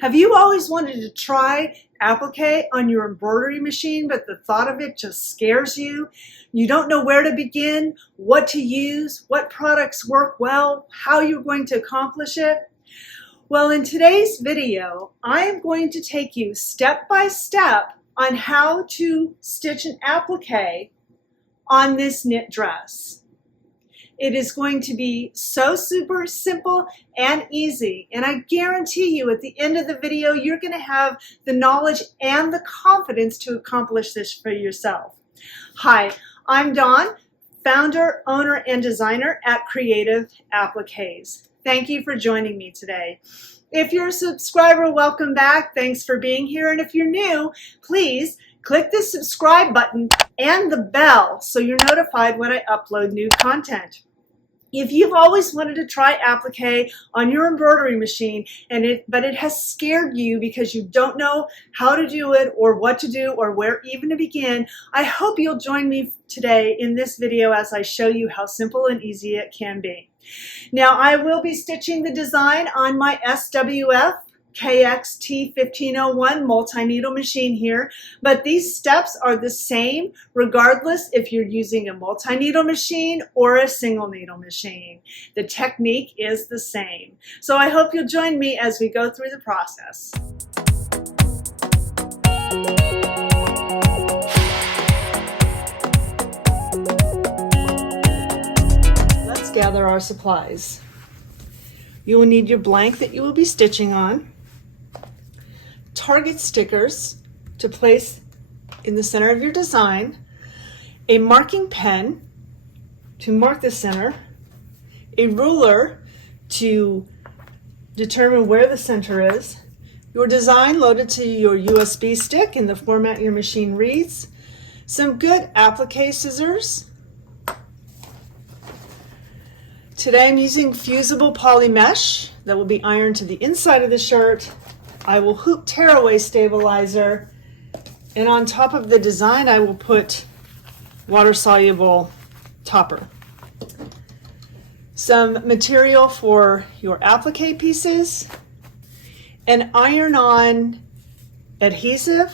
Have you always wanted to try applique on your embroidery machine, but the thought of it just scares you? You don't know where to begin, what to use, what products work well, how you're going to accomplish it? Well, in today's video, I am going to take you step by step on how to stitch an applique on this knit dress. It is going to be so super simple and easy, and I guarantee you at the end of the video you're going to have the knowledge and the confidence to accomplish this for yourself. Hi, I'm Dawn, founder, owner, and designer at Creative Appliques. Thank you for joining me today. If you're a subscriber, welcome back. Thanks for being here. And if you're new, please click the subscribe button and the bell so you're notified when I upload new content. If you've always wanted to try applique on your embroidery machine but it has scared you because you don't know how to do it or what to do or where even to begin, I hope you'll join me today in this video as I show you how simple and easy it can be. Now, I will be stitching the design on my SWF KXT 1501 multi-needle machine here, but these steps are the same regardless if you're using a multi-needle machine or a single needle machine. The technique is the same. So I hope you'll join me as we go through the process. Let's gather our supplies. You will need your blank that you will be stitching on, target stickers to place in the center of your design, a marking pen to mark the center, a ruler to determine where the center is, your design loaded to your USB stick in the format your machine reads, some good applique scissors. Today I'm using fusible poly mesh that will be ironed to the inside of the shirt. I will hoop tearaway stabilizer, and on top of the design I will put water-soluble topper. Some material for your applique pieces, an iron-on adhesive.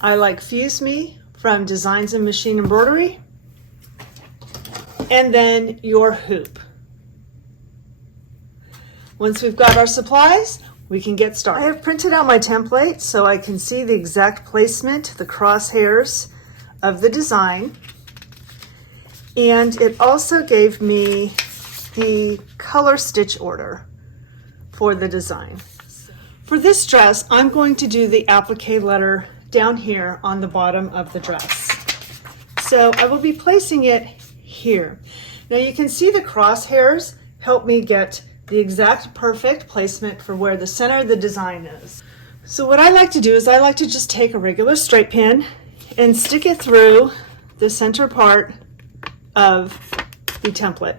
I like Fuse Me from Designs and Machine Embroidery, and then your hoop. Once we've got our supplies, we can get started. I have printed out my template so I can see the exact placement, the crosshairs of the design. And it also gave me the color stitch order for the design. For this dress, I'm going to do the applique letter down here on the bottom of the dress. So I will be placing it here. Now you can see the crosshairs help me get the exact perfect placement for where the center of the design is. So what I like to do is I like to just take a regular straight pin and stick it through the center part of the template.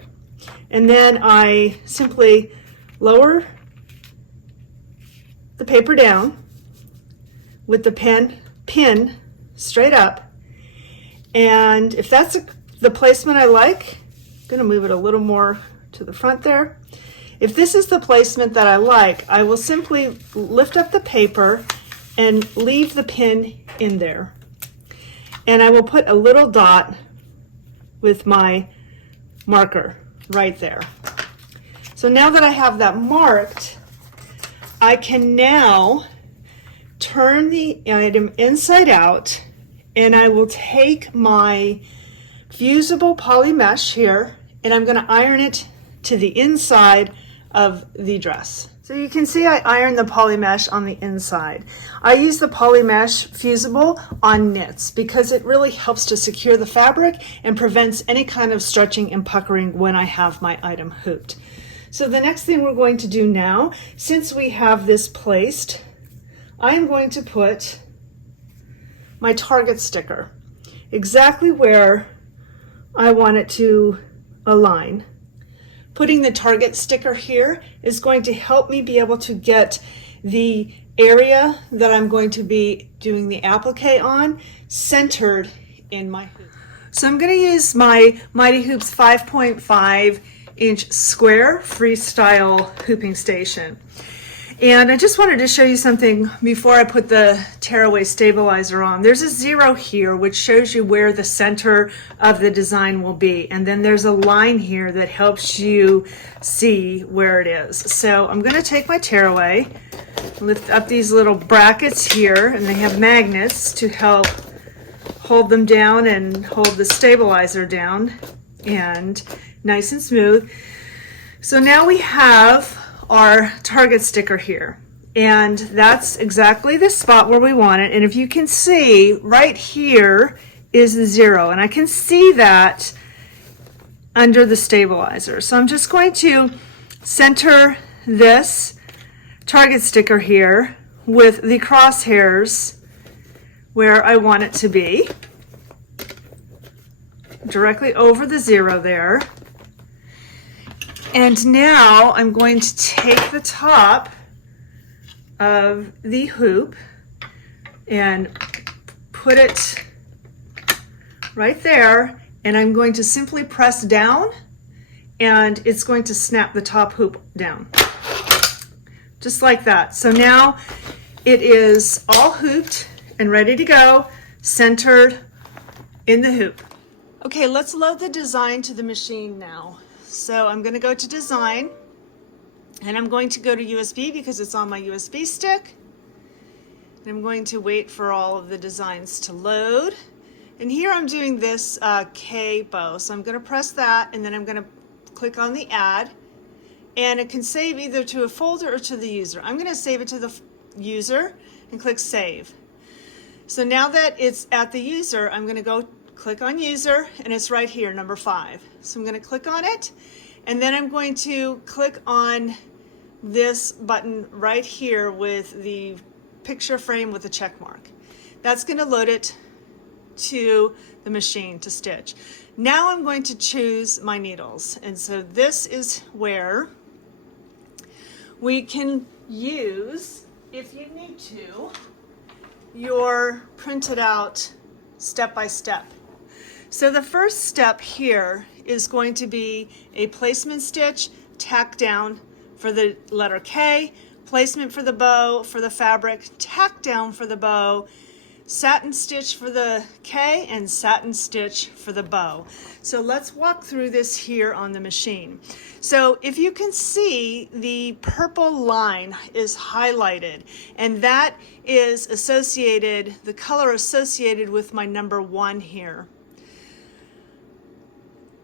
And then I simply lower the paper down with the pin straight up. And if that's the placement I like, I'm going to move it a little more to the front there. If this is the placement that I like, I will simply lift up the paper and leave the pin in there. And I will put a little dot with my marker right there. So now that I have that marked, I can now turn the item inside out, and I will take my fusible poly mesh here, and I'm going to iron it to the inside of the dress. So you can see I ironed the poly mesh on the inside. I use the poly mesh fusible on knits because it really helps to secure the fabric and prevents any kind of stretching and puckering when I have my item hooped. So the next thing we're going to do now, since we have this placed, I'm going to put my target sticker exactly where I want it to align. Putting the target sticker here is going to help me be able to get the area that I'm going to be doing the applique on centered in my hoop. So I'm going to use my MightyHoop's 5.5 inch square freestyle hooping station. And I just wanted to show you something before I put the tearaway stabilizer on. There's a 0 here which shows you where the center of the design will be. And then there's a line here that helps you see where it is. So I'm going to take my tearaway, lift up these little brackets here, and they have magnets to help hold them down and hold the stabilizer down, and nice and smooth. So now we have our target sticker here, and that's exactly the spot where we want it. And if you can see, right here is the 0, and I can see that under the stabilizer. So I'm just going to center this target sticker here with the crosshairs where I want it to be, directly over the 0 there. And now I'm going to take the top of the hoop and put it right there, and I'm going to simply press down, and it's going to snap the top hoop down, just like that. So now it is all hooped and ready to go, centered in the hoop. Okay, let's load the design to the machine now. So I'm going to go to design, and I'm going to go to USB because it's on my USB stick. And I'm going to wait for all of the designs to load. And here I'm doing this K bow. So I'm going to press that, and then I'm going to click on the add. And it can save either to a folder or to the user. I'm going to save it to the user and click save. So now that it's at the user, I'm going to go click on user, and it's right here, number 5. So I'm going to click on it, and then I'm going to click on this button right here with the picture frame with the check mark. That's going to load it to the machine to stitch. Now I'm going to choose my needles, and so this is where we can use, if you need to, your printed out step-by-step. So the first step here is going to be a placement stitch, tack down for the letter K, placement for the bow for the fabric, tack down for the bow, satin stitch for the K, and satin stitch for the bow. So let's walk through this here on the machine. So if you can see, the purple line is highlighted, and that is associated, the color associated with my number 1 here.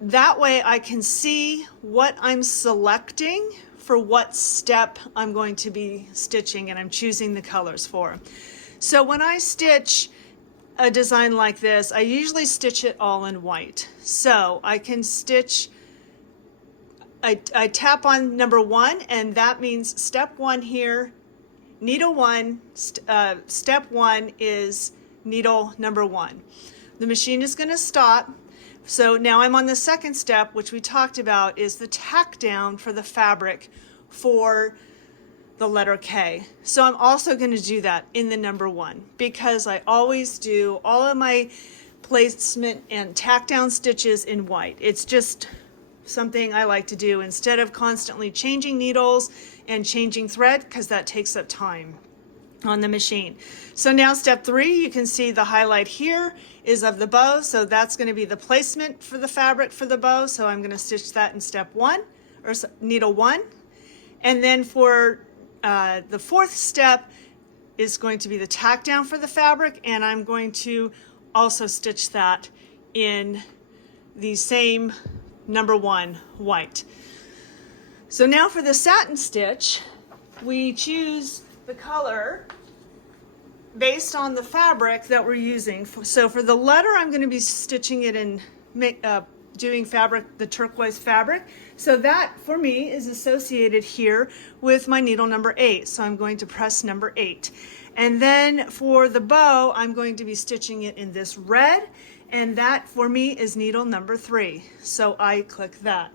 That way I can see what I'm selecting for what step I'm going to be stitching, and I'm choosing the colors for. So when I stitch a design like this, I usually stitch it all in white. So I can stitch, I tap on number 1, and that means step 1 here, needle 1, step 1 is needle number 1. The machine is going to stop. So now I'm on the second step, which we talked about, is the tack down for the fabric for the letter K. So I'm also going to do that in the number 1, because I always do all of my placement and tack down stitches in white. It's just something I like to do instead of constantly changing needles and changing thread, because that takes up time on the machine. So now step 3, you can see the highlight here is of the bow, so that's going to be the placement for the fabric for the bow. So I'm going to stitch that in step 1, or needle 1. And then for the 4th step is going to be the tack down for the fabric, and I'm going to also stitch that in the same number 1 white. So now for the satin stitch, we choose the color based on the fabric that we're using. So for the letter, I'm going to be stitching it in doing fabric, the turquoise fabric. So that for me is associated here with my needle number 8. So I'm going to press number 8. And then for the bow, I'm going to be stitching it in this red, and that for me is needle number 3. So I click that.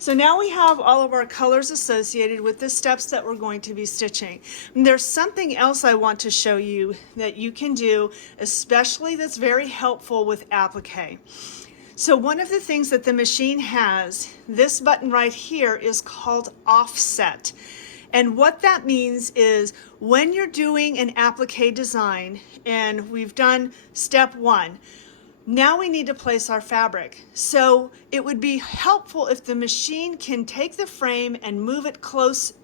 So now we have all of our colors associated with the steps that we're going to be stitching. And there's something else I want to show you that you can do, especially that's very helpful with applique. So one of the things that the machine has, this button right here, is called offset. And what that means is when you're doing an applique design, and we've done step 1, now we need to place our fabric. So it would be helpful if the machine can take the frame and move it close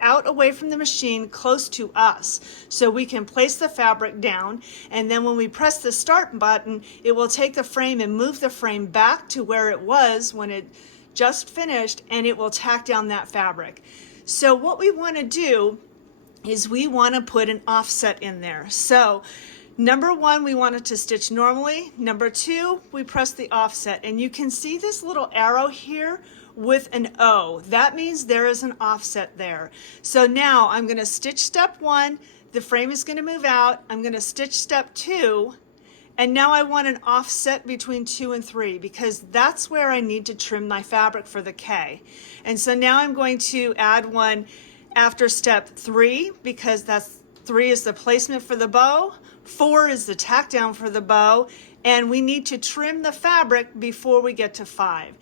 out away from the machine, close to us, so we can place the fabric down, and then when we press the start button, it will take the frame and move the frame back to where it was when it just finished, and it will tack down that fabric. So what we want to do is we want to put an offset in there. So number 1, we want it to stitch normally. Number 2, we press the offset, and you can see this little arrow here with an O. That means there is an offset there. So now I'm going to stitch step 1, the frame is going to move out, I'm going to stitch step 2, and now I want an offset between 2 and 3 because that's where I need to trim my fabric for the K. And so now I'm going to add one after step 3 because that's 3 is the placement for the bow, 4 is the tack down for the bow, and we need to trim the fabric before we get to 5.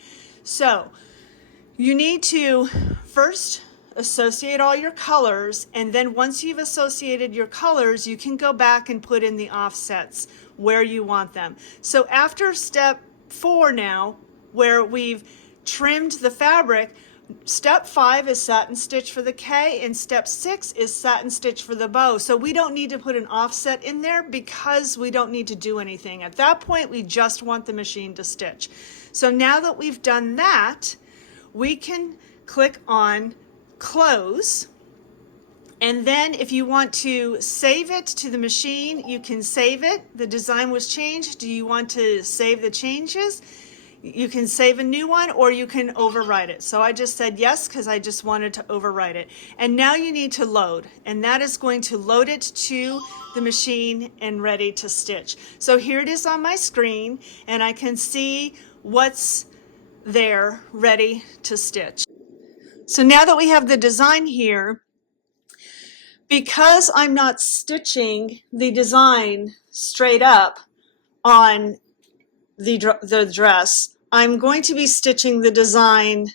So you need to first associate all your colors, and then once you've associated your colors, you can go back and put in the offsets where you want them. So after step 4 now, where we've trimmed the fabric, step 5 is satin stitch for the K, and step 6 is satin stitch for the bow. So we don't need to put an offset in there because we don't need to do anything. At that point, we just want the machine to stitch. So now that we've done that, we can click on close, and then if you want to save it to the machine, you can save it. The design was changed. Do you want to save the changes? You can save a new one, or you can overwrite it. So I just said yes because I just wanted to overwrite it. And now you need to load, and that is going to load it to the machine and ready to stitch. So here it is on my screen, and I can see what's there ready to stitch. So now that we have the design here, because I'm not stitching the design straight up on the dress, I'm going to be stitching the design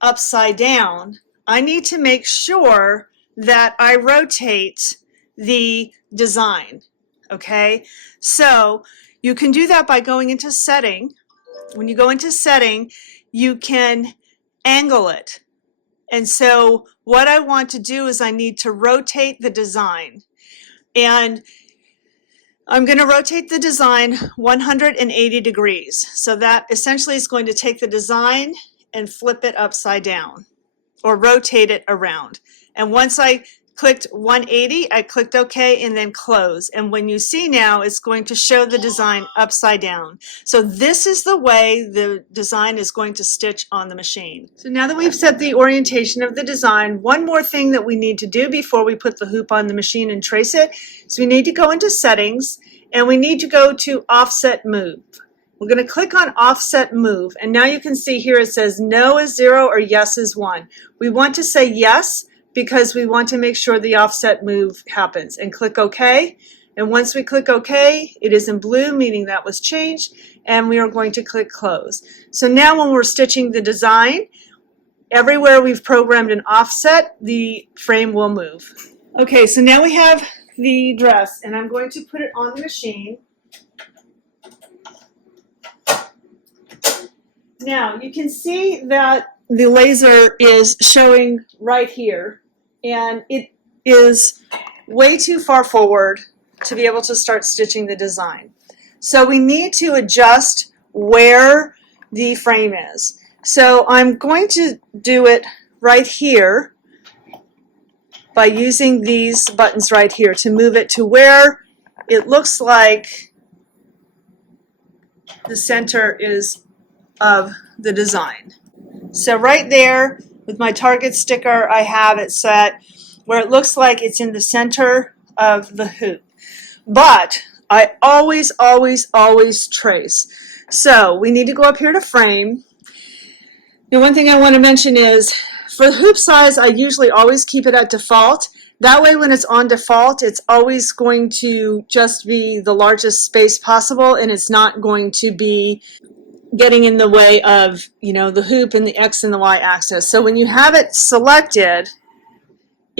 upside down. I need to make sure that I rotate the design, okay? So you can do that by going into setting. When you go into setting, you can angle it. And so what I want to do is I need to rotate the design. And I'm going to rotate the design 180 degrees. So that essentially is going to take the design and flip it upside down or rotate it around. And once I clicked 180, I clicked OK and then close. And when you see now, it's going to show the design upside down. So this is the way the design is going to stitch on the machine. So now that we've set the orientation of the design, one more thing that we need to do before we put the hoop on the machine and trace it is we need to go into settings, and we need to go to offset move. We're going to click on offset move, and now you can see here it says no is 0 or yes is 1. We want to say yes because we want to make sure the offset move happens, and click OK. And once we click OK, it is in blue, meaning that was changed, and we are going to click close. So now when we're stitching the design, everywhere we've programmed an offset, the frame will move. Okay, so now we have the dress, and I'm going to put it on the machine. Now you can see that the laser is showing right here, and it is way too far forward to be able to start stitching the design. So we need to adjust where the frame is. So I'm going to do it right here by using these buttons right here to move it to where it looks like the center is of the design. So right there with my target sticker, I have it set where it looks like it's in the center of the hoop. But I always trace. So we need to go up here to frame. And one thing I want to mention is for the hoop size, I usually always keep it at default. That way when it's on default, it's always going to just be the largest space possible, and it's not going to be getting in the way of, you know, the hoop and the X and the Y axis. So when you have it selected,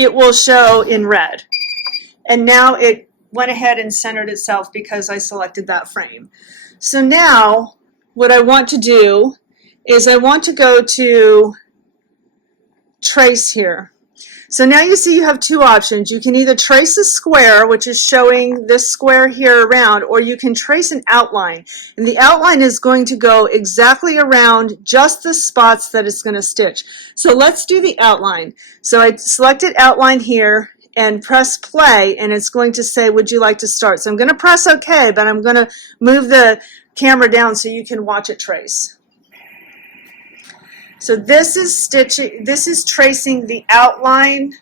it will show in red. And now it went ahead and centered itself because I selected that frame. So now what I want to do is I want to go to trace here. So now you see you have two options. You can either trace a square, which is showing this square here around, or you can trace an outline. And the outline is going to go exactly around just the spots that it's going to stitch. So let's do the outline. So I selected outline here and press play, and it's going to say, would you like to start? So I'm going to press OK, but I'm going to move the camera down so you can watch it trace. So this is stitching, this is tracing the outline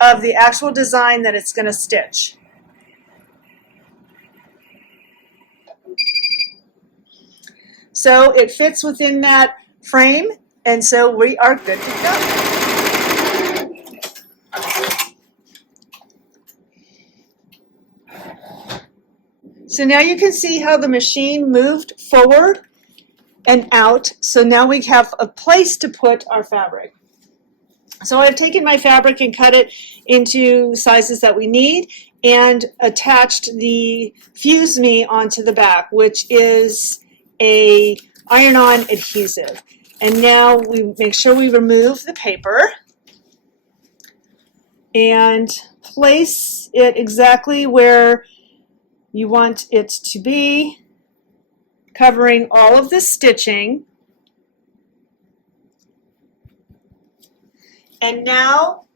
of the actual design that it's going to stitch. So it fits within that frame, and so we are good to go. So now you can see how the machine moved forward and out, so now we have a place to put our fabric. So I've taken my fabric and cut it into sizes that we need and attached the Fuse Me onto the back, which is a iron-on adhesive. And now we make sure we remove the paper and place it exactly where you want it to be, covering all of the stitching. And now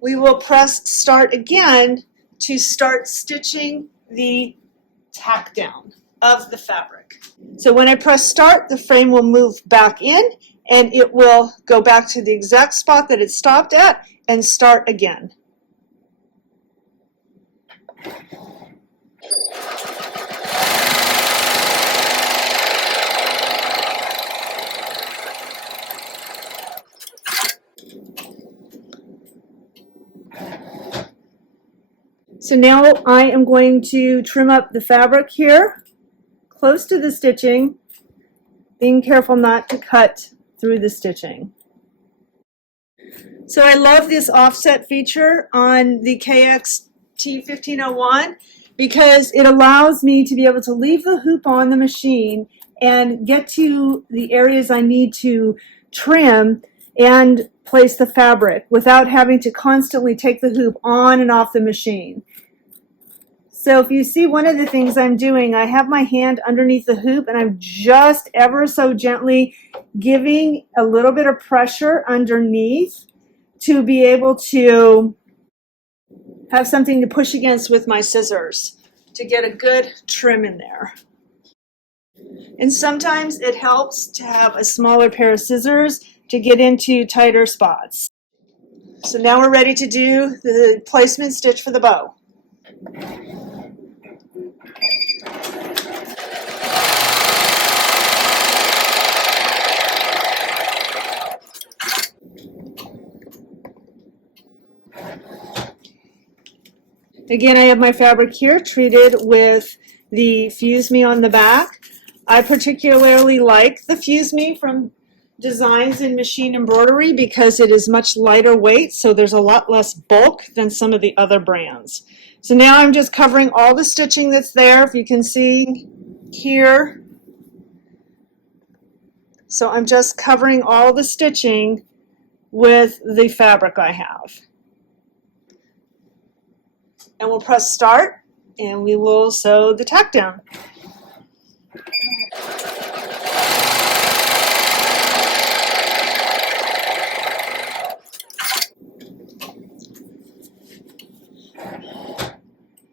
we will press start again to start stitching the tack down of the fabric. So when I press start, the frame will move back in and it will go back to the exact spot that it stopped at and start again. So now I am going to trim up the fabric here, close to the stitching, being careful not to cut through the stitching. So I love this offset feature on the KXT1501 because it allows me to be able to leave the hoop on the machine and get to the areas I need to trim and place the fabric without having to constantly take the hoop on and off the machine. So if you see, one of the things I'm doing, I have my hand underneath the hoop and I'm just ever so gently giving a little bit of pressure underneath to be able to have something to push against with my scissors to get a good trim in there. And sometimes it helps to have a smaller pair of scissors to get into tighter spots. So now we're ready to do the placement stitch for the bow. Again, I have my fabric here treated with the Fuse Me on the back. I particularly like the Fuse Me from Designs in Machine Embroidery because it is much lighter weight, so there's a lot less bulk than some of the other brands. So now I'm just covering all the stitching that's there, if you can see here. So I'm just covering all the stitching with the fabric I have. And we'll press start and we will sew the tack down.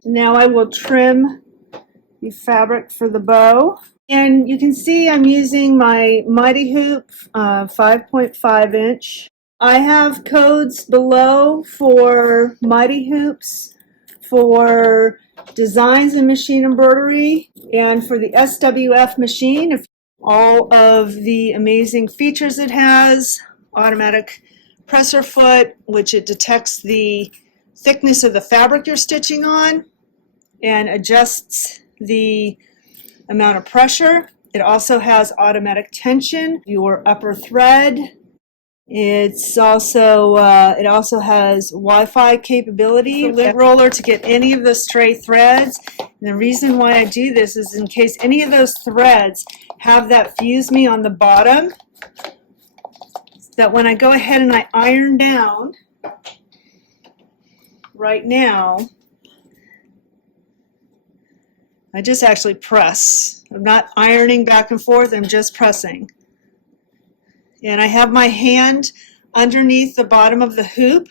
Now I will trim the fabric for the bow. And you can see I'm using my MightyHoop 5.5 inch. I have codes below for MightyHoops, for Designs in Machine Embroidery, and for the SWF machine. All of the amazing features it has, automatic presser foot, which it detects the thickness of the fabric you're stitching on and adjusts the amount of pressure. It also has automatic tension, your upper thread, It's also it also has Wi-Fi capability, the lint roller to get any of the stray threads. And the reason why I do this is in case any of those threads have that fuse me on the bottom, that when I go ahead and I iron down right now, I just actually press. I'm not ironing back and forth, I'm just pressing. And I have my hand underneath the bottom of the hoop,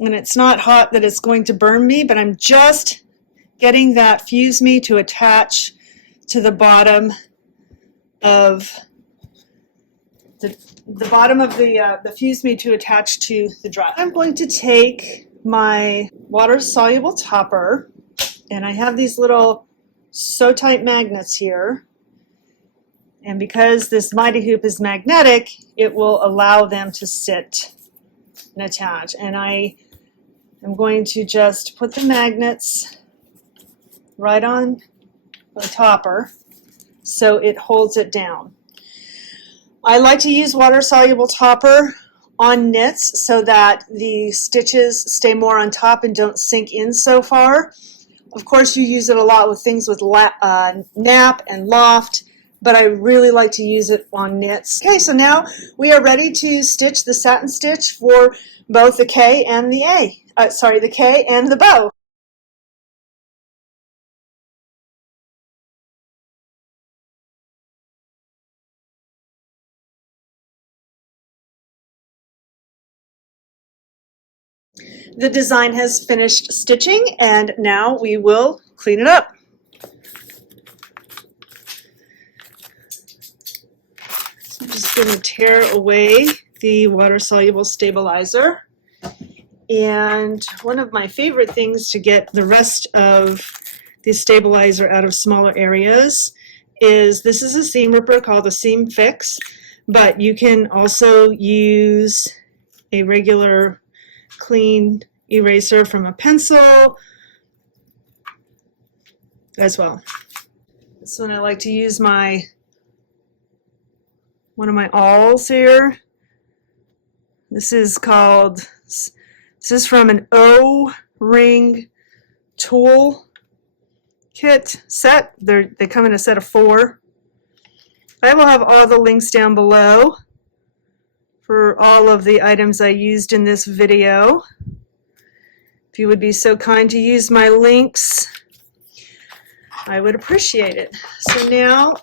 and it's not hot that it's going to burn me, but I'm just getting that fuse me to attach to the bottom of the bottom of the fuse me to attach to the dress. I'm going to take my water soluble topper, and I have these little So-Tight magnets here. And because this MightyHoop is magnetic, it will allow them to sit and attach. And I am going to just put the magnets right on the topper so it holds it down. I like to use water-soluble topper on knits so that the stitches stay more on top and don't sink in so far. Of course, you use it a lot with things with nap and loft, but I really like to use it on knits. Okay, so now we are ready to stitch the satin stitch for both the K and the the K and the bow. The design has finished stitching, and now we will clean it up. So I'm just going to tear away the water-soluble stabilizer. And one of my favorite things to get the rest of the stabilizer out of smaller areas is, this is a seam ripper called a seam fix, but you can also use a regular clean eraser from a pencil as well. This one I like to use one of my awls here. This is from an O-ring tool kit set. They come in a set of 4. I will have all the links down below for all of the items I used in this video. If you would be so kind to use my links, I would appreciate it. So now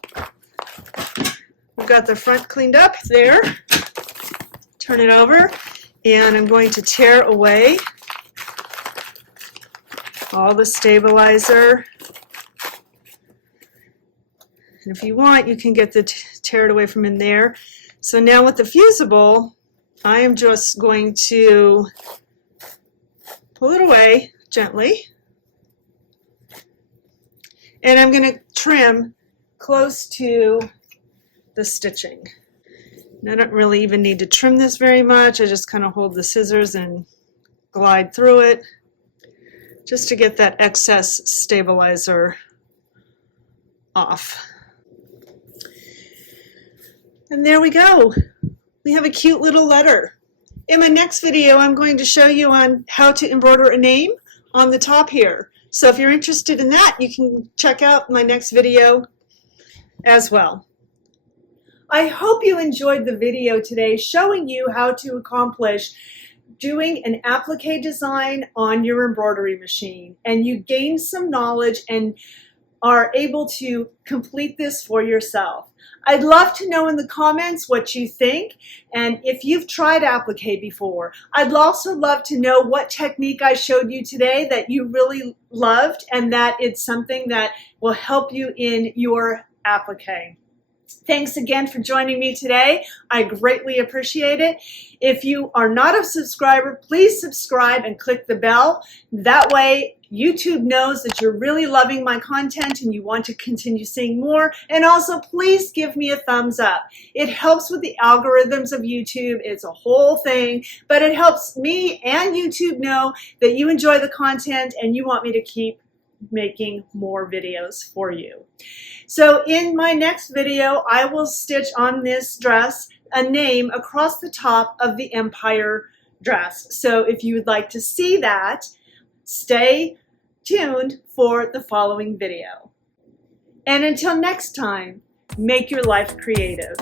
we've got the front cleaned up there. Turn it over, and I'm going to tear away all the stabilizer. And if you want, you can tear it away from in there. So now with the fusible, I am just going to pull it away gently. And I'm going to trim close to the stitching. And I don't really even need to trim this very much. I just kind of hold the scissors and glide through it just to get that excess stabilizer off. And there we go. We have a cute little letter. In my next video, I'm going to show you on how to embroider a name on the top here. So if you're interested in that, you can check out my next video as well. I hope you enjoyed the video today showing you how to accomplish doing an applique design on your embroidery machine, and you gain some knowledge and are able to complete this for yourself. I'd love to know in the comments what you think, and if you've tried applique before. I'd also love to know what technique I showed you today that you really loved and that it's something that will help you in your applique. Thanks again for joining me today. I greatly appreciate it. If you are not a subscriber, please subscribe and click the bell. That way YouTube knows that you're really loving my content and you want to continue seeing more. And also, please give me a thumbs up. It helps with the algorithms of YouTube. It's a whole thing, but it helps me and YouTube know that you enjoy the content and you want me to keep making more videos for you. So in my next video, I will stitch on this dress a name across the top of the empire dress. So if you would like to see that, stay tuned for the following video. And until next time, make your life creative.